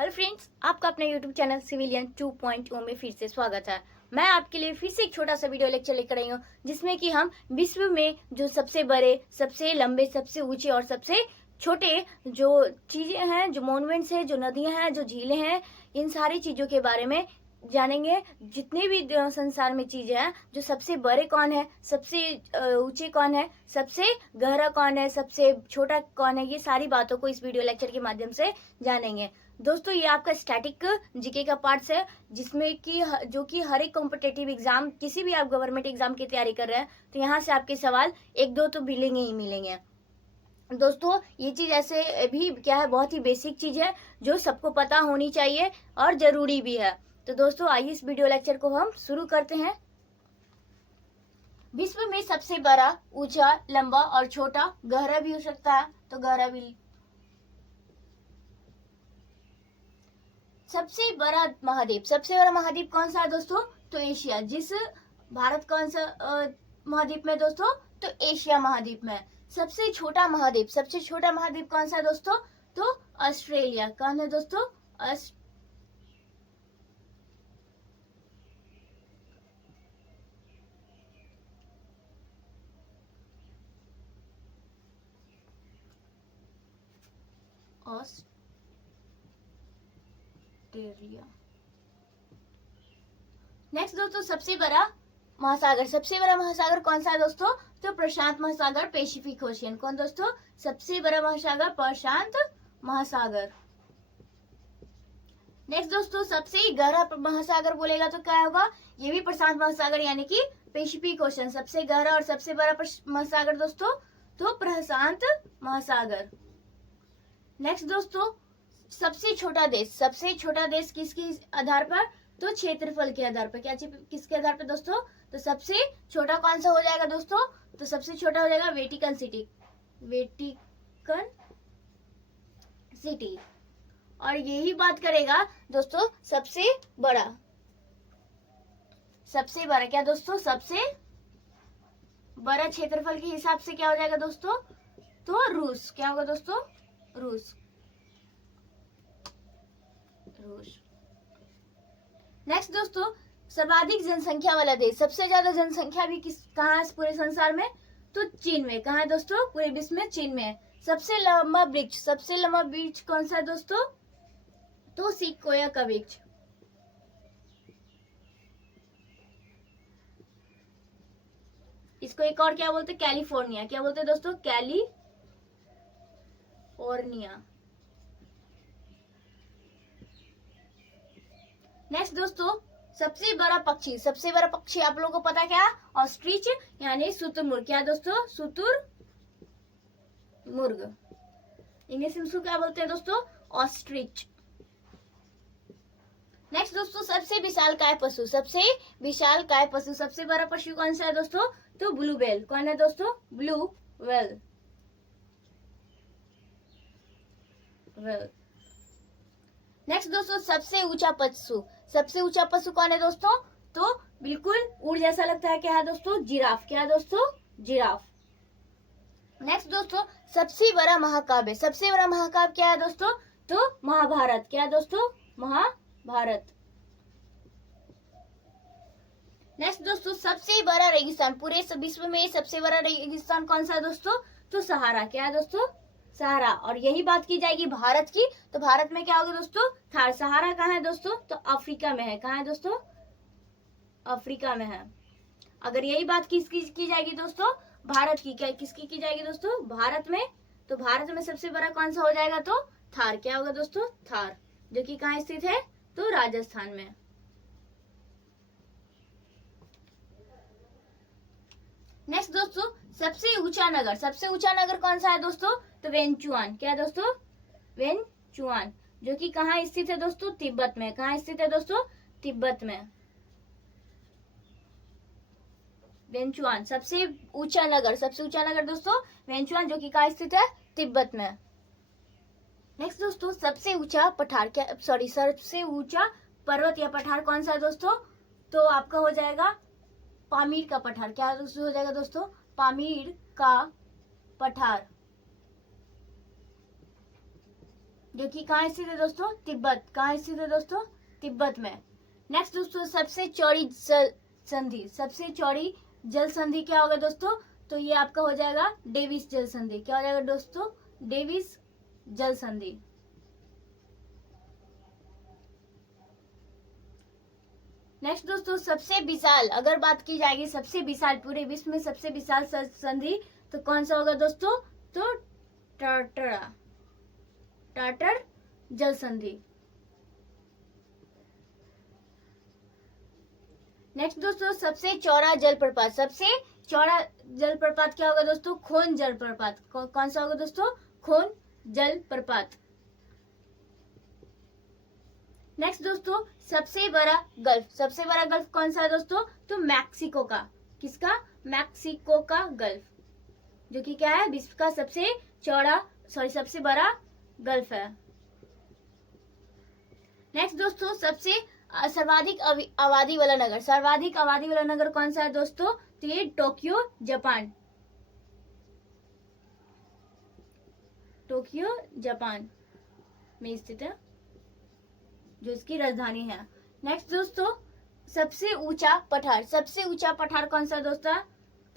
Hello friends, आपका अपने YouTube channel civilian 2.0 में फिर से स्वागत है। मैं आपके लिए फिर से एक छोटा सा वीडियो लेक्चर लेकर आई हूँ, जिसमें कि हम विश्व में जो सबसे बड़े, सबसे लंबे, सबसे ऊंचे और सबसे छोटे जो चीजें हैं, जो मॉन्यूमेंट्स हैं, जो नदियां हैं, जो झीलें हैं, इन सारी चीजों के बारे में जानेंगे। जितने भी संसार में चीजें हैं, जो सबसे बड़े कौन है, सबसे ऊंचे कौन है, सबसे गहरा कौन है, सबसे छोटा कौन है, ये सारी बातों को इस वीडियो लेक्चर के माध्यम से जानेंगे। दोस्तों, ये आपका स्टैटिक जीके का पार्ट्स है, जिसमें कि जो कि हर एक कॉम्पिटेटिव एग्जाम, किसी भी आप गवर्नमेंट एग्जाम की तैयारी कर रहे हैं तो यहाँ से आपके सवाल एक दो तो मिलेंगे ही मिलेंगे। दोस्तों, ये चीज ऐसे भी क्या है, बहुत ही बेसिक चीज है जो सबको पता होनी चाहिए और जरूरी भी है। तो दोस्तों, आइए इस वीडियो लेक्चर को हम शुरू करते हैं। विश्व में सबसे बड़ा, ऊंचा, लंबा और छोटा, गहरा भी हो सकता है तो गहरा भी। सबसे बड़ा महाद्वीप, सबसे बड़ा महाद्वीप कौन सा है दोस्तों? तो एशिया। जिस भारत कौन सा महाद्वीप में दोस्तों? तो एशिया महाद्वीप में। सबसे छोटा महाद्वीप, सबसे छोटा महाद्वीप कौन सा है दोस्तों? तो ऑस्ट्रेलिया। कौन है दोस्तों? ऑस्ट्रेलिया। नेक्स्ट दोस्तों, सबसे बड़ा महासागर, सबसे बड़ा महासागर कौन सा है दोस्तों? तो प्रशांत महासागर, पैसिफिक ओशियन। कौन दोस्तों? सबसे बड़ा महासागर प्रशांत महासागर। नेक्स्ट दोस्तों, सबसे गहरा महासागर बोलेगा तो क्या होगा? ये भी प्रशांत महासागर यानी कि पैसिफिक ओशन। सबसे गहरा और सबसे बड़ा महासागर दोस्तों तो प्रशांत महासागर। नेक्स्ट दोस्तों, सबसे छोटा देश, सबसे छोटा देश किसके आधार पर? तो क्षेत्रफल के आधार पर। क्या किसके आधार पर दोस्तों? तो सबसे छोटा कौन सा हो जाएगा दोस्तों? तो सबसे छोटा हो जाएगा वेटिकन सिटी, वेटिकन सिटी। और यही बात करेगा दोस्तों सबसे बड़ा, सबसे बड़ा क्या दोस्तों? सबसे बड़ा क्षेत्रफल के हिसाब से क्या हो जाएगा दोस्तों? तो रूस। क्या होगा दोस्तों? रूस। रूस। नेक्स्ट दोस्तों, सर्वाधिक जनसंख्या वाला देश, सबसे ज्यादा जनसंख्या भी कहाँ है पूरे संसार में? तो चीन में। कहाँ है दोस्तों? पूरे विश्व में चीन में। सबसे लंबा वृक्ष, सबसे लंबा वृक्ष कौन सा है दोस्तों? तो सिकोया का वृक्ष। इसको एक और क्या बोलते हैं? कैलिफोर्निया। क्या बोलते हैं दोस्तों? कैलिफोर्निया। नेक्स्ट दोस्तों, सबसे बड़ा पक्षी, सबसे बड़ा पक्षी आप लोगों को पता क्या? ऑस्ट्रिच यानी शुतुरमुर्ग। क्या दोस्तों? शुतुरमुर्ग। इंग्लिश में उसको क्या बोलते हैं दोस्तों? ऑस्ट्रिच। नेक्स्ट दोस्तों, सबसे विशालकाय पशु, सबसे विशालकाय पशु, सबसे बड़ा पशु कौन सा है दोस्तों? तो ब्लू व्हेल। कौन है दोस्तों? Blue whale. नेक्स्ट दोस्तों, सबसे ऊंचा पशु, सबसे ऊंचा पशु कौन है दोस्तों? तो बिल्कुल ऊंट जैसा लगता है, क्या है दोस्तों? जिराफ। क्या है दोस्तों? जिराफ। नेक्स्ट दोस्तों, सबसे बड़ा महाकाव्य, सबसे बड़ा महाकाव्य क्या है दोस्तों? तो महाभारत। क्या है दोस्तों? महाभारत। नेक्स्ट दोस्तों, सबसे बड़ा रेगिस्तान, पूरे विश्व में सबसे बड़ा रेगिस्तान कौन सा है दोस्तों? तो सहारा। क्या है दोस्तों? सहारा। और यही बात की जाएगी भारत की, तो भारत में क्या होगा दोस्तों? थार। सहारा कहाँ है दोस्तों? तो अफ्रीका में है। कहाँ है दोस्तों? अफ्रीका में है। अगर यही बात किसकी की जाएगी दोस्तों? भारत की। क्या किसकी की जाएगी दोस्तों? भारत में। तो भारत में सबसे बड़ा कौन सा हो जाएगा? तो थार। क्या होगा दोस्तों? थार, जो कि कहाँ स्थित है? तो राजस्थान में। नेक्स्ट दोस्तों, सबसे ऊंचा नगर, सबसे ऊंचा नगर कौन सा है दोस्तों? तो वेंचुआन। क्या है दोस्तों? वेंचुआन, जो कि कहाँ स्थित है दोस्तों? तिब्बत में। कहाँ स्थित है दोस्तों? तिब्बत में। वेंचुआन सबसे ऊंचा नगर, सबसे ऊंचा नगर दोस्तों वेंचुआन, जो कि कहाँ स्थित है? तिब्बत में। नेक्स्ट दोस्तों, सबसे ऊंचा पठार, क्या सॉरी सबसे ऊंचा पर्वत या पठार कौन सा है दोस्तों? तो आपका हो जाएगा पामीर का पठार। क्या हो जाएगा दोस्तों? पामीर का पठार। जो कि कहाँ स्थित है दोस्तों? तिब्बत। कहाँ स्थित है दोस्तों? तिब्बत में। नेक्स्ट दोस्तों, सबसे चौड़ी जल संधि, सबसे चौड़ी जल संधि क्या होगा दोस्तों? तो ये आपका हो जाएगा डेविस जल संधि। क्या हो जाएगा दोस्तों? डेविस जल संधि। नेक्स्ट दोस्तों, सबसे विशाल, अगर बात की जाएगी सबसे विशाल, पूरे विश्व में सबसे विशाल संधि तो कौन सा होगा दोस्तों? तो टाटर जल संधि। नेक्स्ट दोस्तों, सबसे चौड़ा जलप्रपात, सबसे चौड़ा जलप्रपात क्या होगा दोस्तों? खोन जलप्रपात। कौन सा होगा दोस्तों? खोन जलप्रपात। नेक्स्ट दोस्तों, सबसे बड़ा गल्फ, सबसे बड़ा गल्फ कौन सा है दोस्तों? तो मैक्सिको का। किसका? मैक्सिको का गल्फ, जो कि क्या है? विश्व का सबसे चौड़ा, सबसे बड़ा गल्फ है। नेक्स्ट दोस्तों, सबसे सर्वाधिक आबादी वाला नगर, सर्वाधिक आबादी वाला नगर कौन सा है दोस्तों? तो ये टोक्यो, जापान। टोक्यो जापान में स्थित है, जो इसकी राजधानी है। नेक्स्ट दोस्तों, सबसे ऊंचा पठार, सबसे ऊंचा पठार कौन सा दोस्तों?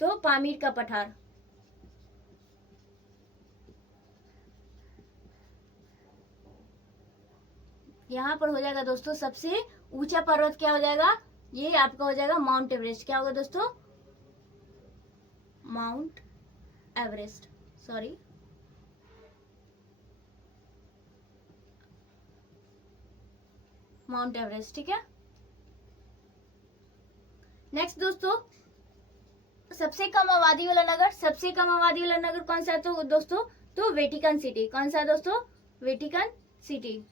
तो पामीर का पठार। यहाँ पर हो जाएगा दोस्तों सबसे ऊंचा पर्वत क्या हो जाएगा? ये आपका हो जाएगा माउंट एवरेस्ट। क्या होगा दोस्तों? Mount Everest, sorry, mount Everest. ठीक है। नेक्स्ट दोस्तों, सबसे कम आबादी वाला नगर, सबसे कम आबादी वाला नगर कौन सा है तो दोस्तों? तो वेटिकन सिटी। कौन सा है दोस्तों? Vatican city.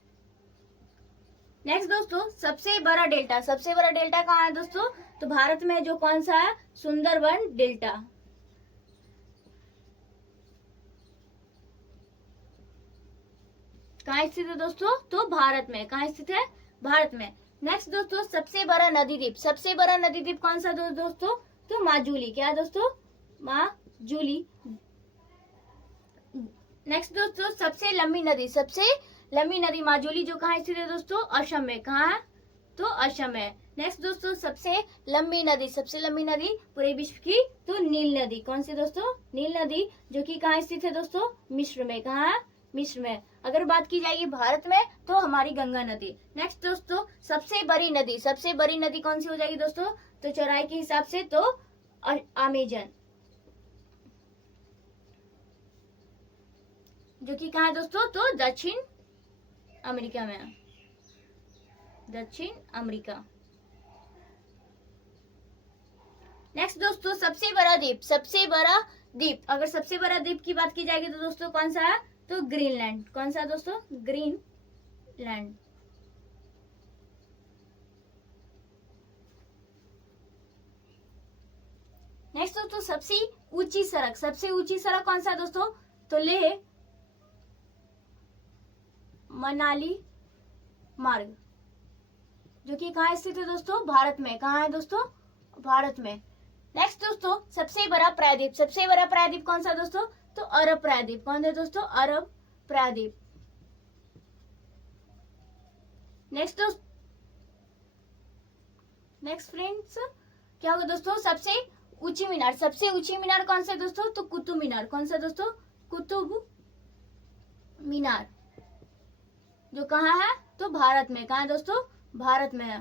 नेक्स्ट दोस्तों, सबसे बड़ा डेल्टा, सबसे बड़ा डेल्टा कहाँ है दोस्तों? तो भारत में जो कौन सा है? सुंदरबन डेल्टा। कहाँ स्थित है दोस्तों? तो भारत में। कहाँ स्थित है? भारत में। नेक्स्ट दोस्तों, सबसे बड़ा नदी द्वीप, सबसे बड़ा नदी द्वीप कौन सा दोस्तों? तो माजुली। क्या है दोस्तों? माजुली। नेक्स्ट दोस्तों, सबसे लंबी नदी, सबसे लंबी नदी माजुली, जो कहाँ स्थित है दोस्तों? असम में। कहाँ है? तो असम है। नेक्स्ट दोस्तों, सबसे लंबी नदी, सबसे लंबी नदी पूरे विश्व की तो नील नदी। कौन सी दोस्तों? नील नदी, जो कि कहाँ स्थित है दोस्तों? मिस्र में। कहाँ है? मिस्र में। अगर बात की जाएगी भारत में तो हमारी गंगा नदी। नेक्स्ट दोस्तों, सबसे बड़ी नदी, सबसे बड़ी नदी कौन सी हो जाएगी दोस्तों? तो चौड़ाई के हिसाब से तो अमेजन, जो कि कहाँ है दोस्तों? तो दक्षिण अमेरिका में, दक्षिण अमेरिका। नेक्स्ट दोस्तों, सबसे बड़ा द्वीप, सबसे बड़ा द्वीप, अगर सबसे बड़ा द्वीप की बात की जाएगी तो दोस्तों कौन सा है? तो ग्रीनलैंड। कौन सा दोस्तों? ग्रीनलैंड। नेक्स्ट दोस्तों, सबसे ऊंची सड़क, सबसे ऊंची सड़क कौन सा दोस्तों? तो लेह मनाली मार्ग, जो कि कहाँ स्थित है दोस्तों? भारत में। कहाँ है दोस्तों? भारत में। नेक्स्ट दोस्तों, सबसे बड़ा प्रायद्वीप, सबसे बड़ा प्रायद्वीप कौन सा दोस्तों? तो अरब प्रायद्वीप। कौन है दोस्तों? अरब प्रायद्वीप। नेक्स्ट फ्रेंड्स, क्या होगा दोस्तों? सबसे ऊंची मीनार, सबसे ऊंची मीनार कौन सा दोस्तों? तो कुतुब मीनार। कौन सा दोस्तों? कुतुब मीनार, जो कहाँ है? तो भारत में। कहाँ है दोस्तों? भारत में है।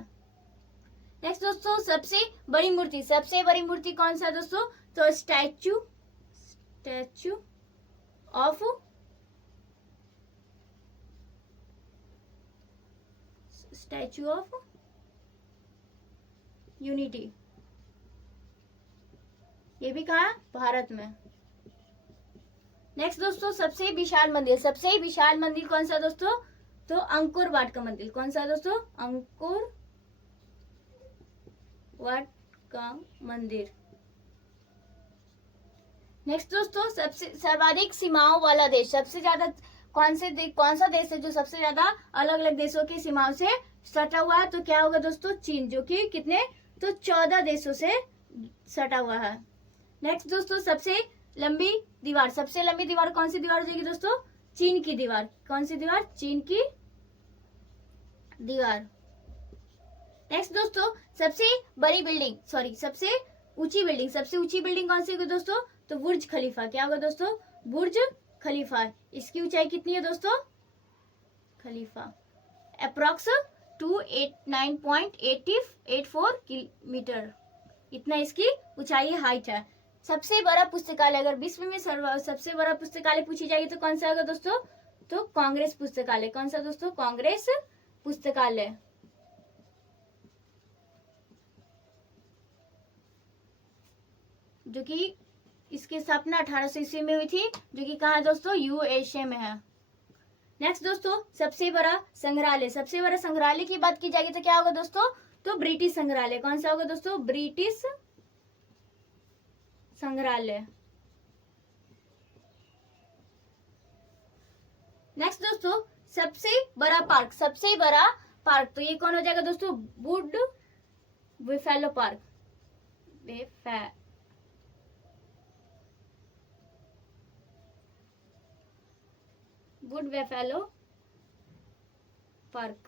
नेक्स्ट दोस्तों, सबसे बड़ी मूर्ति, सबसे बड़ी मूर्ति कौन सा दोस्तों? तो स्टैचू ऑफ यूनिटी, ये भी कहाँ है? भारत में। नेक्स्ट दोस्तों, सबसे विशाल मंदिर, सबसे विशाल मंदिर कौन सा दोस्तों? तो अंकुर वाट का मंदिर। कौन सा दोस्तों? अंकुर वाट का मंदिर। नेक्स्ट दोस्तों, सबसे सर्वाधिक सीमाओं वाला देश, सबसे ज्यादा कौन सा देश है जो सबसे ज्यादा अलग अलग देशों की सीमाओं से सटा हुआ है? तो क्या होगा दोस्तों? चीन, जो कि कितने? तो 14 देशों से सटा हुआ है। नेक्स्ट दोस्तों, सबसे लंबी दीवार, सबसे लंबी दीवार कौन सी दीवार हो जाएगी दोस्तों? चीन की दीवार। कौन सी दीवार? चीन की दीवार। नेक्स्ट दोस्तों, सबसे बड़ी बिल्डिंग, सॉरी सबसे ऊंची बिल्डिंग, सबसे ऊंची बिल्डिंग कौन सी होगी दोस्तों? तो बुर्ज खलीफा। क्या होगा दोस्तों? बुर्ज खलीफा। इसकी ऊंचाई कितनी है दोस्तों? खलीफा अप्रोक्स 289.84 किलोमीटर, इतना इसकी ऊंचाई हाइट है। सबसे बड़ा पुस्तकालय, अगर विश्व में सबसे बड़ा पुस्तकालय पूछी जाएगी तो कौन सा होगा दोस्तों? तो कांग्रेस पुस्तकालय। कौन सा दोस्तों? कांग्रेस पुस्तकालय। जो कि इसकी स्थापना 1800 ईस्वी में हुई थी, जो कि कहाँ है दोस्तों? यूएसए में है। नेक्स्ट दोस्तों, सबसे बड़ा संग्रहालय। सबसे बड़ा संग्रहालय की बात की जाएगी तो क्या होगा दोस्तों? तो ब्रिटिश संग्रहालय। कौन सा होगा दोस्तों? ब्रिटिश संग्रहालय। नेक्स्ट दोस्तों, सबसे बड़ा पार्क। सबसे बड़ा पार्क तो ये कौन हो जाएगा दोस्तों? Would buffalo park. Would buffalo park.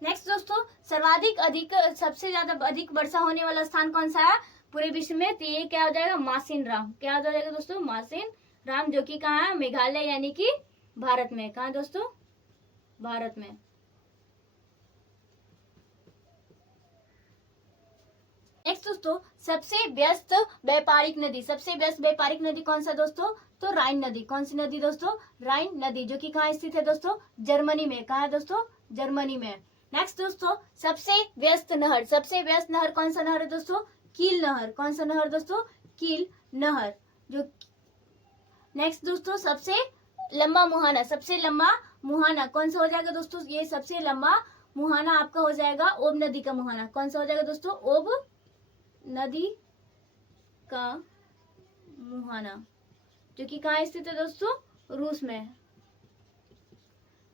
Next दोस्तों, सर्वाधिक अधिक सबसे ज्यादा अधिक वर्षा होने वाला स्थान कौन सा है पूरे विश्व में? तो ये क्या हो जाएगा? मासिन राम। क्या हो जाएगा दोस्तों? मासिन राम, जो कि कहाँ है? मेघालय यानी कि भारत में। कहाँ दोस्तों? भारत में। नेक्स्ट दोस्तों, सबसे व्यस्त व्यापारिक नदी। सबसे व्यस्त व्यापारिक नदी कौन सा दोस्तों? तो राइन नदी। कौन सी नदी दोस्तों? राइन नदी, जो कि कहाँ स्थित है दोस्तों? जर्मनी में। कहाँ है दोस्तों? जर्मनी में। नेक्स्ट दोस्तों, सबसे व्यस्त नहर। सबसे व्यस्त नहर कौन सा नहर है दोस्तों? कील नहर। कौन सा नहर दोस्तों? कील नहर। जो नेक्स्ट दोस्तों, सबसे लंबा मुहाना। सबसे लंबा मुहाना कौन सा हो जाएगा दोस्तों? ये सबसे लंबा मुहाना आपका हो जाएगा ओब नदी का मुहाना। कौन सा हो जाएगा दोस्तों? ओब नदी का मुहाना, जो कि कहाँ स्थित है दोस्तों? रूस में।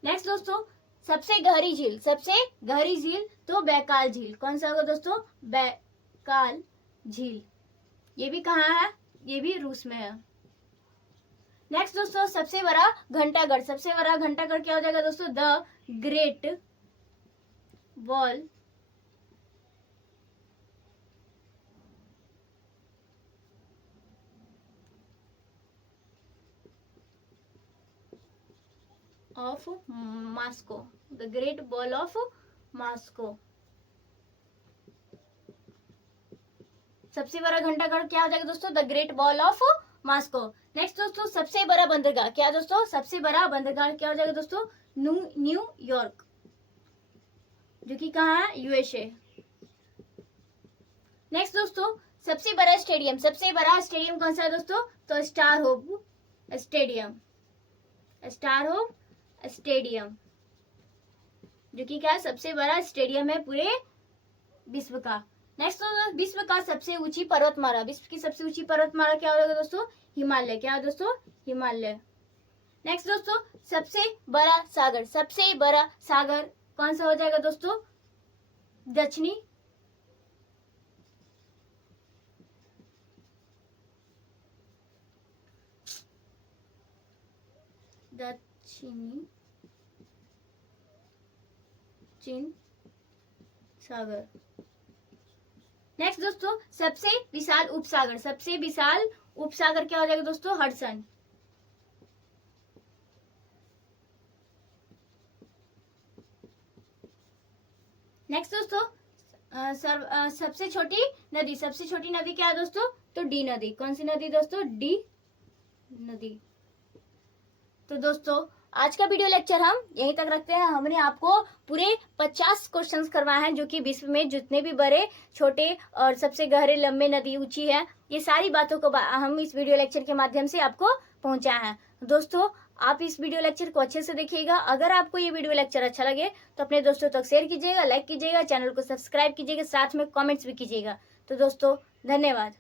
नेक्स्ट दोस्तों, सबसे गहरी झील। सबसे गहरी झील तो बैकाल झील। कौन सा होगा दोस्तों? बैकाल झील। ये भी कहाँ है? ये भी रूस में है। नेक्स्ट दोस्तों, सबसे बड़ा घंटाघर। सबसे बड़ा घंटाघर क्या हो जाएगा दोस्तों? The great wall of Moscow. The great wall of Moscow. सबसे बड़ा घंटाघर क्या हो जाएगा दोस्तों? The great wall of Moscow. Next दोस्तों, सबसे बड़ा बंदरगाह। क्या दोस्तों? सबसे बड़ा बंदरगाह क्या हो जाएगा दोस्तों? न्यूयॉर्क, जो कि कहाँ है? यूएसए। नेक्स्ट दोस्तों, सबसे बड़ा स्टेडियम। सबसे बड़ा स्टेडियम कौन सा है दोस्तों? तो star hope stadium. Star hope stadium, जो कि क्या है? सबसे बड़ा स्टेडियम है पूरे विश्व का। नेक्स्ट विश्व का सबसे ऊंची पर्वतमाला। विश्व की सबसे ऊंची पर्वतमाला क्या होगा दोस्तों? हिमालय। क्या है दोस्तों? हिमालय। नेक्स्ट दोस्तों, सबसे बड़ा सागर। सबसे बड़ा सागर कौन सा हो जाएगा दोस्तों? दक्षिणी चीन सागर। नेक्स्ट दोस्तों, सबसे विशाल उपसागर। सबसे विशाल उपसागर क्या हो जाएगा दोस्तों? हडसन। नेक्स्ट दोस्तों, सबसे छोटी नदी। सबसे छोटी नदी क्या है दोस्तों? तो डी नदी। कौन सी नदी दोस्तों? डी नदी। तो दोस्तों, आज का वीडियो लेक्चर हम यहीं तक रखते हैं। हमने आपको पूरे 50 क्वेश्चंस करवाए हैं, जो कि विश्व में जितने भी बड़े छोटे और सबसे गहरे लंबे नदी ऊंची है, ये सारी बातों को हम इस वीडियो लेक्चर के माध्यम से आपको पहुंचाए हैं। दोस्तों, आप इस वीडियो लेक्चर को अच्छे से देखिएगा। अगर आपको ये वीडियो लेक्चर अच्छा लगे तो अपने दोस्तों तक शेयर कीजिएगा, लाइक कीजिएगा, चैनल को सब्सक्राइब कीजिएगा, साथ में कॉमेंट्स भी कीजिएगा। तो दोस्तों, धन्यवाद।